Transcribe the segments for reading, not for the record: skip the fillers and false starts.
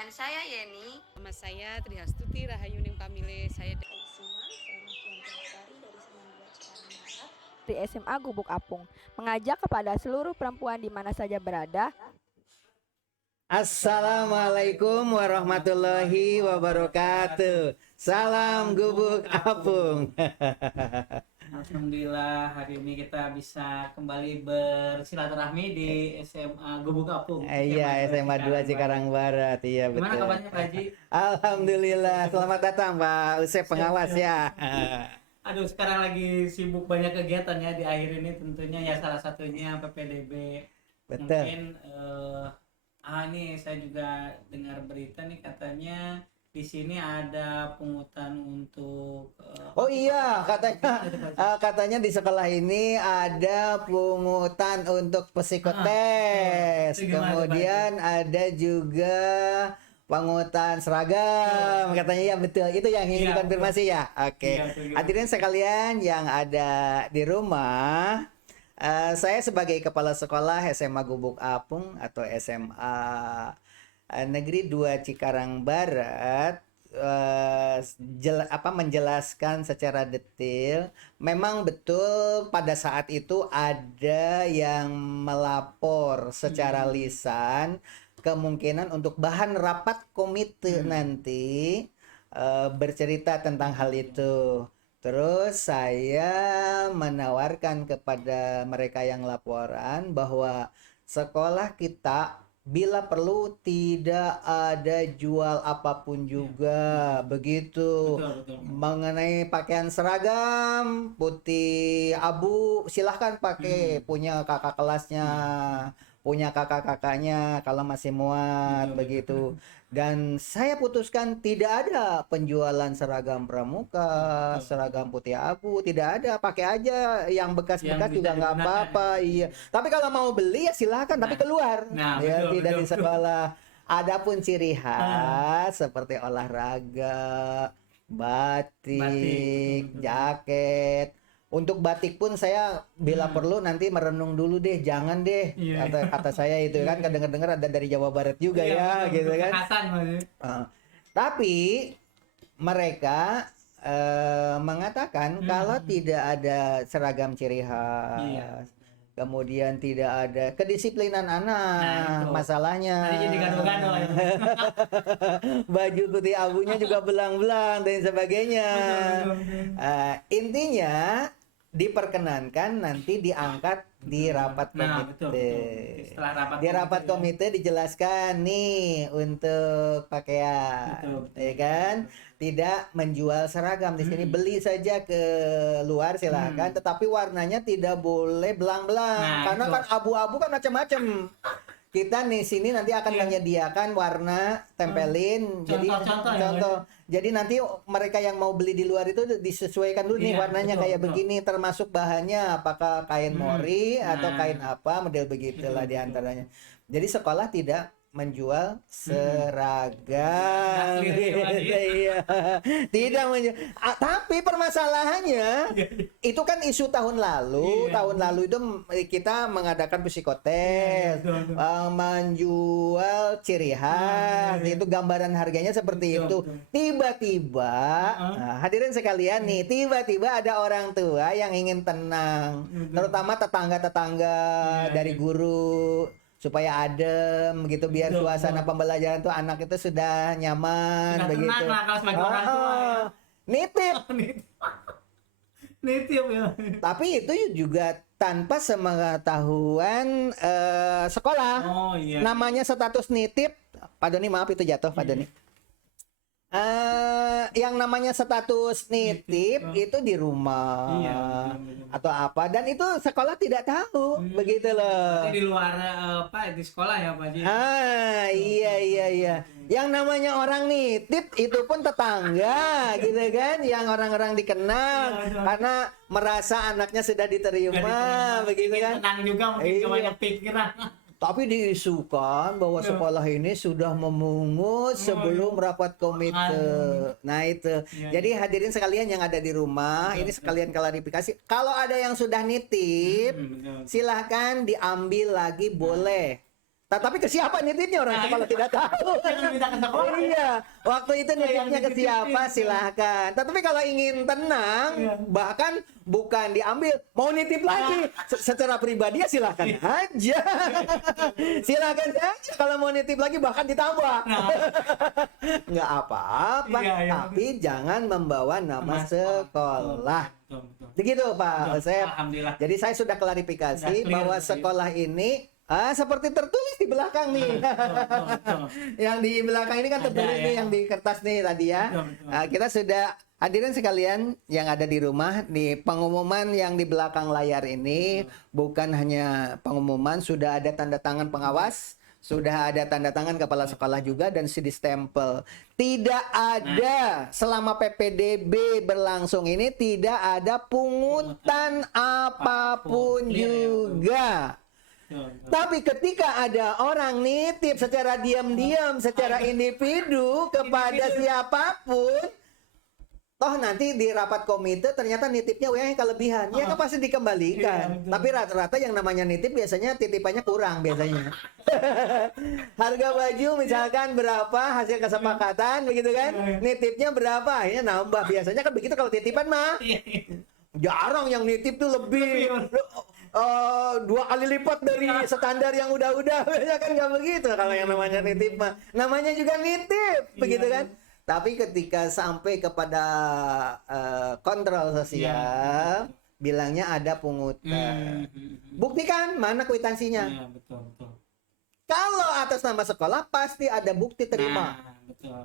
Dan saya Yeni. Nama saya Trihastuti Rahayuning Pamile. Saya di SMA Gubuk Apung, mengajak kepada seluruh perempuan di mana saja berada. Assalamualaikum warahmatullahi wabarakatuh. Salam Gubuk Apung. Alhamdulillah hari ini kita bisa kembali bersilaturahmi di SMA Gubuk Apung. Iya, SMA 2 Cikarang Barat. Iya, betul. Gimana kabarnya Pak Haji? Alhamdulillah. Selamat datang Pak Usep pengawas ya. Aduh, sekarang lagi sibuk banyak kegiatan ya di akhir ini, tentunya ya salah satunya PPDB. Betul. Mungkin nih saya juga dengar berita nih, katanya di sini ada pungutan untuk Oh iya, katanya di sekolah ini ada pungutan untuk psikotes. Kemudian ada juga pungutan seragam. Katanya ya betul. Itu yang ingin dikonfirmasi ya. Oke. Hadirin sekalian yang ada di rumah, saya sebagai kepala sekolah SMA Gubuk Apung atau SMA Negeri 2 Cikarang Barat menjelaskan secara detail. Memang betul pada saat itu ada yang melapor secara lisan kemungkinan untuk bahan rapat komite nanti bercerita tentang hal itu. Terus saya menawarkan kepada mereka yang laporan bahwa sekolah kita bila perlu tidak ada jual apapun juga, begitu. betul. Mengenai pakaian seragam putih abu, silahkan pakai punya kakak kelasnya, punya kakak-kakaknya kalau masih muat, begitu. Dan saya putuskan tidak ada penjualan seragam pramuka, seragam putih abu, tidak ada. Pakai aja yang bekas-bekas juga nggak apa-apa. Iya. Tapi kalau mau beli ya silahkan, tapi keluar. Ya, tidak di sekolah. Adapun ciri khas seperti olahraga, batik, jaket. Untuk batik pun saya bila perlu nanti merenung dulu deh, jangan deh, kata saya itu kan, kedenger-dengar ada dari Jawa Barat juga ya, gitu kan. Tapi mereka mengatakan kalau tidak ada seragam ciri khas, kemudian tidak ada kedisiplinan anak, masalahnya. Jadi gado-gado ya. Baju putih abunya juga belang-belang dan sebagainya. Intinya diperkenankan nanti diangkat di rapat komite. Setelah Di rapat komite dijelaskan nih untuk pakaian, ya kan? Tidak menjual seragam di sini, beli saja ke luar silahkan, tetapi warnanya tidak boleh belang-belang, karena kan abu-abu kan macam-macam. Kita di sini nanti akan menyediakan warna tempelin. Contoh. Jadi nanti mereka yang mau beli di luar itu disesuaikan dulu nih warnanya kayak begini, termasuk bahannya apakah kain mori atau kain apa, model begitulah diantaranya. Jadi sekolah tidak menjual seragam. Iya. Tidak menjual. Tapi permasalahannya itu kan isu tahun lalu. Tahun lalu itu kita mengadakan psikotes, menjual ciri khas, itu gambaran harganya seperti itu. Tiba-tiba, hadirin sekalian nih, tiba-tiba ada orang tua yang ingin tenang, terutama tetangga-tetangga dari guru, supaya adem gitu, biar suasana pembelajaran tuh anak itu sudah nyaman, begitu. Tenang lah kalau sebagai orang tua ya. Nitip. Nitip ya. Tapi itu juga tanpa sepengetahuan sekolah. Namanya status nitip. Pak Doni, maaf itu jatuh Pak Doni. Yang namanya status nitip itu di rumah atau apa, dan itu sekolah tidak tahu, begitu loh. Di luar di sekolah ya Pak Ji. Iya. Yang namanya orang nitip itu pun tetangga, gitu kan, yang orang-orang dikenal karena merasa anaknya sudah diterima, begitu kan. Tenang juga mungkin banyak pikiran. Tapi diisukan bahwa sekolah ini sudah memungut sebelum rapat komite. Nah itu. Jadi hadirin sekalian yang ada di rumah, ini sekalian klarifikasi. Kalau ada yang sudah nitip, silahkan diambil lagi boleh. Tapi ke siapa nitipnya orang sekolah tidak tahu. Jangan minta ke sekolah. Iya, waktu itu nitipnya ke siapa silahkan. Tetapi kalau ingin tenang, bahkan bukan diambil, mau nitip lagi secara pribadi ya silahkan aja. Silakan aja kalau mau nitip lagi bahkan ditambah. Nggak apa-apa, tapi jangan membawa nama sekolah. Begitu Pak Osep. Alhamdulillah. Jadi saya sudah klarifikasi bahwa sekolah ini seperti tertulis di belakang nih. Yang di belakang ini kan tertulis nih, yang di kertas nih tadi ya. Kita sudah, hadirin sekalian yang ada di rumah, di pengumuman yang di belakang layar ini bukan hanya pengumuman, sudah ada tanda tangan pengawas, sudah ada tanda tangan kepala sekolah juga, dan sudah stempel. Tidak ada selama PPDB berlangsung ini, tidak ada pungutan apapun juga. Tapi ketika ada orang nitip secara diam-diam, secara individu kepada siapapun, toh nanti di rapat komite ternyata nitipnya yang kelebihan, ya kan pasti dikembalikan. Tapi rata-rata yang namanya nitip biasanya titipannya kurang biasanya. Harga baju misalkan berapa, hasil kesepakatan begitu kan, nitipnya berapa, akhirnya nambah. Biasanya kan begitu kalau titipan mah. Jarang yang nitip tuh lebih 2 kali lipat dari standar yang udah-udah. Biasanya kan nggak begitu kalau yang namanya nitip mah. Namanya juga nitip, begitu kan. Tapi ketika sampai kepada kontrol sosial, bilangnya ada pungutan. Buktikan mana kwitansinya. Iya, betul. Kalau atas nama sekolah pasti ada bukti terima. Nah, betul.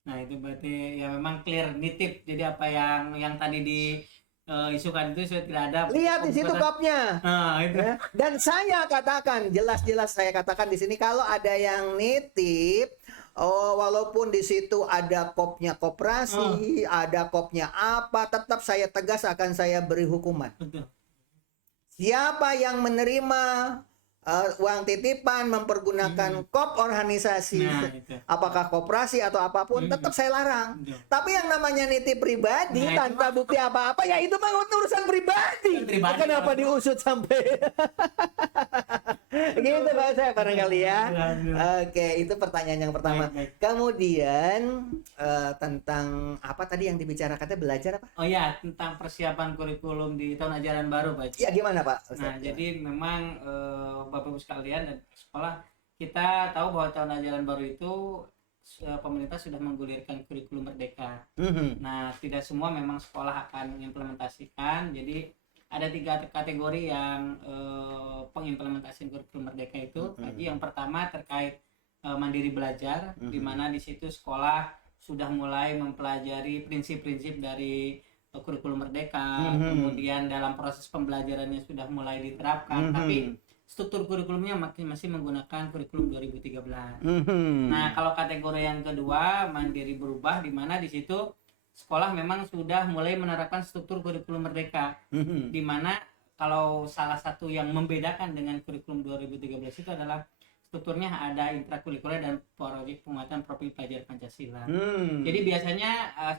Nah, itu berarti ya memang clear nitip. Jadi apa yang tadi di isukan itu sudah tidak ada. Lihat di situ kopnya. Nah, itu. Ya. Dan saya katakan, jelas-jelas saya katakan di sini, kalau ada yang nitip, walaupun di situ ada kopnya koperasi, ada kopnya apa, tetap saya tegas akan saya beri hukuman. Betul. Siapa yang menerima uang titipan mempergunakan kop organisasi, apakah koperasi atau apapun, tetap saya larang. Tapi yang namanya nitip pribadi tanpa bukti apa-apa, ya itu mah urusan pribadi. Kenapa diusut sampai gitu Pak saya barangkali ya. Oke, itu pertanyaan yang pertama. Kemudian tentang apa tadi yang dibicarakannya, belajar apa? Oh ya, tentang persiapan kurikulum di tahun ajaran baru Pak. Ya gimana Pak? Nah, jadi memang Bapak Ibu sekalian dan sekolah, kita tahu bahwa tahun ajaran baru itu pemerintah sudah menggulirkan kurikulum merdeka. Nah, tidak semua memang sekolah akan mengimplementasikan. Jadi ada 3 kategori yang pengimplementasian kurikulum merdeka itu. Jadi yang pertama terkait mandiri belajar, di mana di situ sekolah sudah mulai mempelajari prinsip-prinsip dari kurikulum merdeka, kemudian dalam proses pembelajarannya sudah mulai diterapkan, tapi struktur kurikulumnya masih menggunakan kurikulum 2013. Nah, kalau kategori yang kedua mandiri berubah, di mana di situ sekolah memang sudah mulai menerapkan struktur kurikulum merdeka, di mana kalau salah satu yang membedakan dengan kurikulum 2013 itu adalah strukturnya ada intrakurikuler dan proyek penguatan profil pelajar Pancasila. Jadi biasanya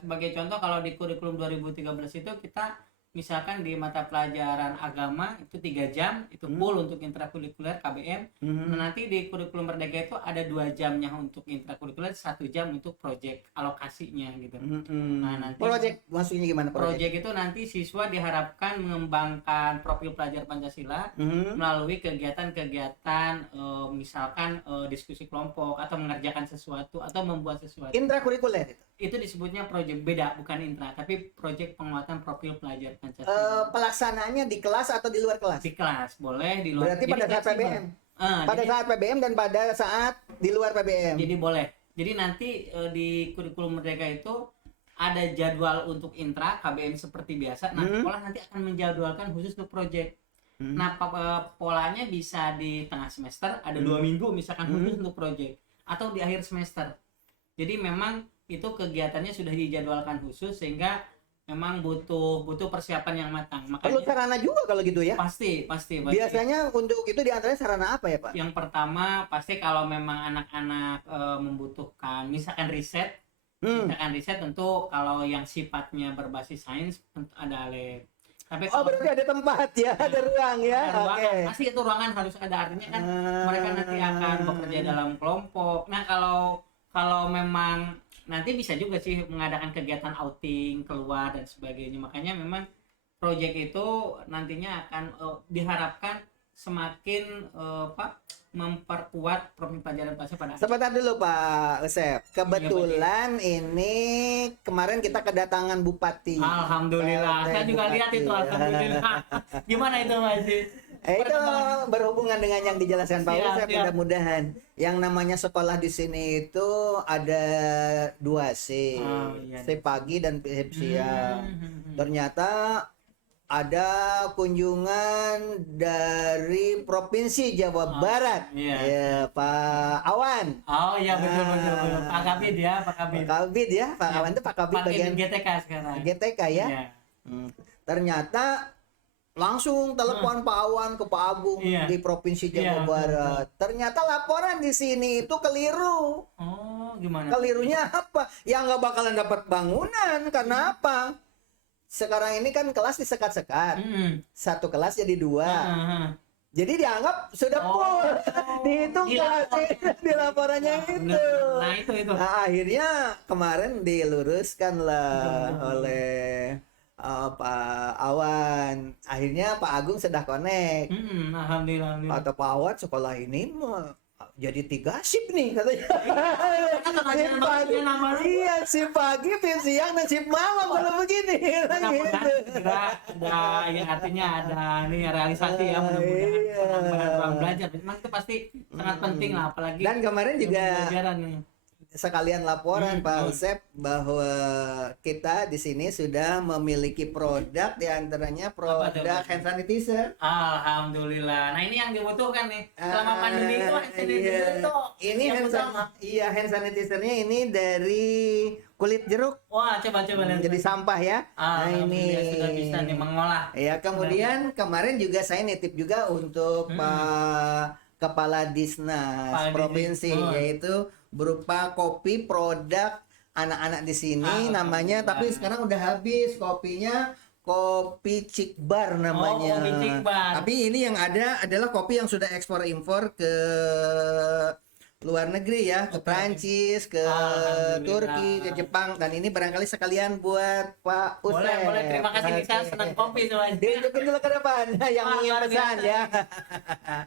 sebagai contoh, kalau di kurikulum 2013 itu kita misalkan di mata pelajaran agama itu 3 jam itu full untuk intrakurikuler KBM. Nah, nanti di kurikulum merdeka itu ada 2 jamnya untuk intrakurikuler, 1 jam untuk proyek alokasinya gitu. Nah, nanti proyek maksudnya gimana proyek itu nanti siswa diharapkan mengembangkan profil pelajar Pancasila melalui kegiatan-kegiatan misalkan diskusi kelompok atau mengerjakan sesuatu atau membuat sesuatu. Intrakurikuler itu disebutnya proyek, beda, bukan intra, tapi proyek penguatan profil pelajar Pancasila. Pelaksanaannya di kelas atau di luar kelas? Di kelas, boleh di luar. Berarti pada saat PBM. Pada saat PBM dan pada saat di luar PBM. Jadi boleh. Jadi nanti di kurikulum merdeka itu ada jadwal untuk intra KBM seperti biasa. Nah, sekolah nanti akan menjadwalkan khusus untuk proyek. Nah, polanya bisa di tengah semester, ada 2 minggu misalkan khusus untuk proyek, atau di akhir semester. Jadi memang itu kegiatannya sudah dijadwalkan khusus, sehingga memang butuh persiapan yang matang. Makanya perlu sarana juga kalau gitu ya? Pasti. Biasanya untuk itu diantaranya sarana apa ya Pak? Yang pertama pasti kalau memang anak-anak membutuhkan misalkan riset tentu kalau yang sifatnya berbasis sains tentu ada lab. Tapi Oh, berarti ada tempat ya, ada ruang ya. ada ruangan, Oke. pasti itu ruangan harus ada, artinya kan mereka nanti akan bekerja dalam kelompok. Nah, kalau memang nanti bisa juga sih mengadakan kegiatan outing keluar dan sebagainya. Makanya memang proyek itu nantinya akan diharapkan semakin memperkuat profil pelajaran bahasa pada anak. Sebentar dulu Pak Usep. Kebetulan ini kemarin kita kedatangan Bupati. Alhamdulillah, saya juga lihat itu, alhamdulillah. Gimana itu Mas Haji? Itu berhubungan dengan yang dijelaskan Pak Siap, Usep, siap. mudah-mudahan. Yang namanya sekolah di sini itu ada 2 shift. Oh, iya. Shift pagi dan shift siang. Hmm. Ternyata ada kunjungan dari Provinsi Jawa Barat. iya. Ya, Pak Awan. Oh iya, betul. Pak Kabid ya, Pak Kabid. Pak Kabid ya, Pak Iya. Awan itu Pak Kabid Pak bagian GTK sekarang. GTK ya. Iya. Ternyata langsung telepon Pak Awan ke Pak Agung Iya. di Provinsi Iya, Jawa Barat. Ternyata laporan di sini itu keliru. Oh, gimana? Kelirunya apa? Ya nggak bakalan dapat bangunan. Karena apa? Sekarang ini kan kelas disekat-sekat. Mm-mm. Satu kelas jadi 2. Heeh. Jadi dianggap sudah full. Dihitung Gila. kelasnya di laporannya Bener. itu. Nah, itu. Nah, akhirnya kemarin diluruskan lah Betul. oleh Pak Awan. Akhirnya Pak Agung sudah connect. Alhamdulillah. Kata Pak Awan, sekolah ini mah jadi 3 shift nih katanya. Shift pagi. Iya, shift pagi, shift siang, dan shift malam kalau begini. Mudah-mudahan segera ada, ya artinya ada nih realisasi ya, mudah-mudahan Iya. penambahan ruang belajar. Memang itu pasti sangat penting lah, apalagi Dan kemarin juga pembelajaran nih. sekalian laporan Pak Usep bahwa kita di sini sudah memiliki produk, diantaranya produk Pak? hand sanitizer. Alhamdulillah. Nah, ini yang dibutuhkan nih selama pandemi itu, hand sanitizer Iya. itu Ini yang hand utama. hand sanitizernya ini dari kulit jeruk. Wah, coba lihat. Jadi sampah ya. Nah ini Alhamdulillah sudah bisa nih mengolah. ya, kemudian kemarin juga saya nitip juga untuk Pak Kepala Disnas Kepala Provinsi, Disnas. yaitu berupa kopi produk anak-anak di sini namanya, tapi sekarang udah habis kopinya. Kopi Cikbar namanya. Kopi Cikbar. Tapi ini yang ada adalah kopi yang sudah ekspor impor ke luar negeri ya, ke Prancis, ke Alhamdulillah. Turki, ke Jepang, dan ini barangkali sekalian buat Pak Usep. Boleh. Terima kasih nih, saya Oke. senang kopi semuanya. Ditunjukin dulu ke depan yang Wah, ingin luar pesan biasa. ya.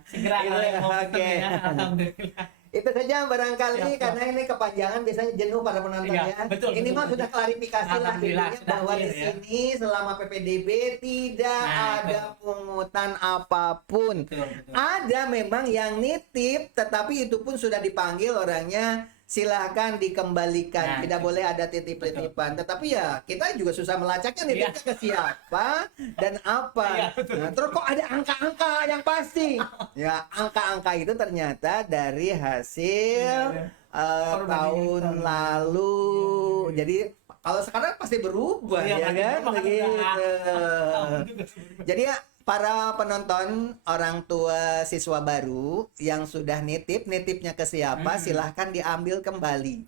Segera Iya, kalau yang mau oke. pesen ya. Alhamdulillah. Itu saja barangkali, Siap. karena ini kepanjangan biasanya jenuh para penonton Iya, ya. betul, Ini betul, mah betul. sudah klarifikasi lah Alhamdulillah, intinya sudah bahwa di clear ya. sini selama PPDB tidak Nah, ada pungutan apapun. Betul. Ada memang yang nitip, tetapi itu pun sudah dipanggil orangnya, silahkan dikembalikan. Nah, Tidak itu. boleh ada titip-titipan. Tetapi ya kita juga susah melacaknya nitipnya ke siapa dan apa. Iya, betul. Nah, terus kok ada angka-angka yang pasti? Ya, angka-angka itu ternyata dari hasil tahun Perbandingan. lalu. Jadi kalau sekarang pasti berubah Iya, ya pasti kan? berubah, Begitu. Jadi ya para penonton, orang tua siswa baru yang sudah nitipnya ke siapa, silahkan diambil kembali.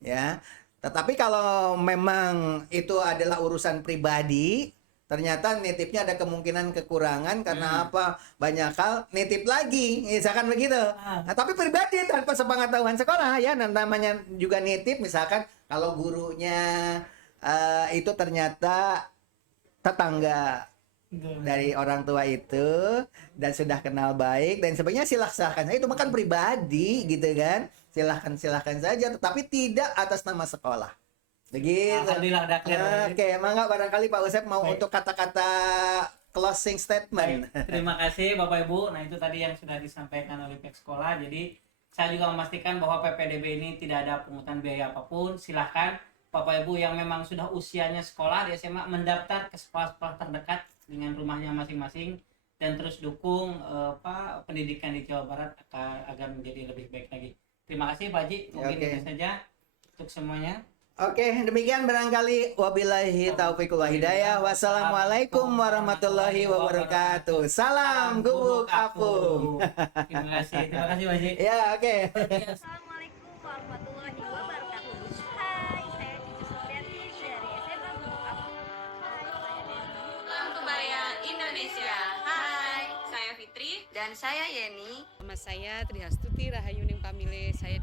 Ya. Tetapi kalau memang itu adalah urusan pribadi, ternyata nitipnya ada kemungkinan kekurangan karena apa? Banyak hal nitip lagi, misalkan begitu. Nah, tapi pribadi tanpa sepengetahuan sekolah ya, namanya juga nitip, misalkan kalau gurunya itu ternyata tetangga dari orang tua itu dan sudah kenal baik dan sebagainya, silahkan saja, itu makan pribadi gitu kan, silahkan saja, tetapi tidak atas nama sekolah begitu. Alhamdulillah udah clear. Oke, mangga barangkali Pak Usep mau Baik. untuk kata-kata closing statement. Terima kasih Bapak Ibu. Nah, itu tadi yang sudah disampaikan oleh pihak sekolah. Jadi saya juga memastikan bahwa PPDB ini tidak ada pungutan biaya apapun. Silahkan Bapak Ibu yang memang sudah usianya sekolah di SMA mendaftar ke sekolah-sekolah terdekat dengan rumahnya masing-masing dan terus dukung pendidikan di Jawa Barat agar menjadi lebih baik lagi. Terima kasih Pak Haji. Mungkin Oke. itu saja untuk semuanya. Oke, demikian barangkali, wabillahi taufiq wal hidayah. Wassalamualaikum warahmatullahi wabarakatuh. Salam gubuk apung. Terima kasih Pak Haji. Ya, oke. Assalamualaikum warahmatullahi wabarakatuh. Hai, saya Cici Supriyanti dari SMA Gubuk Apung. Hai, saya Dewi. Indonesia. Hai, saya Fitri Dan saya Yeni. Nama saya Trihastuti Rahayuning Pamile. Saya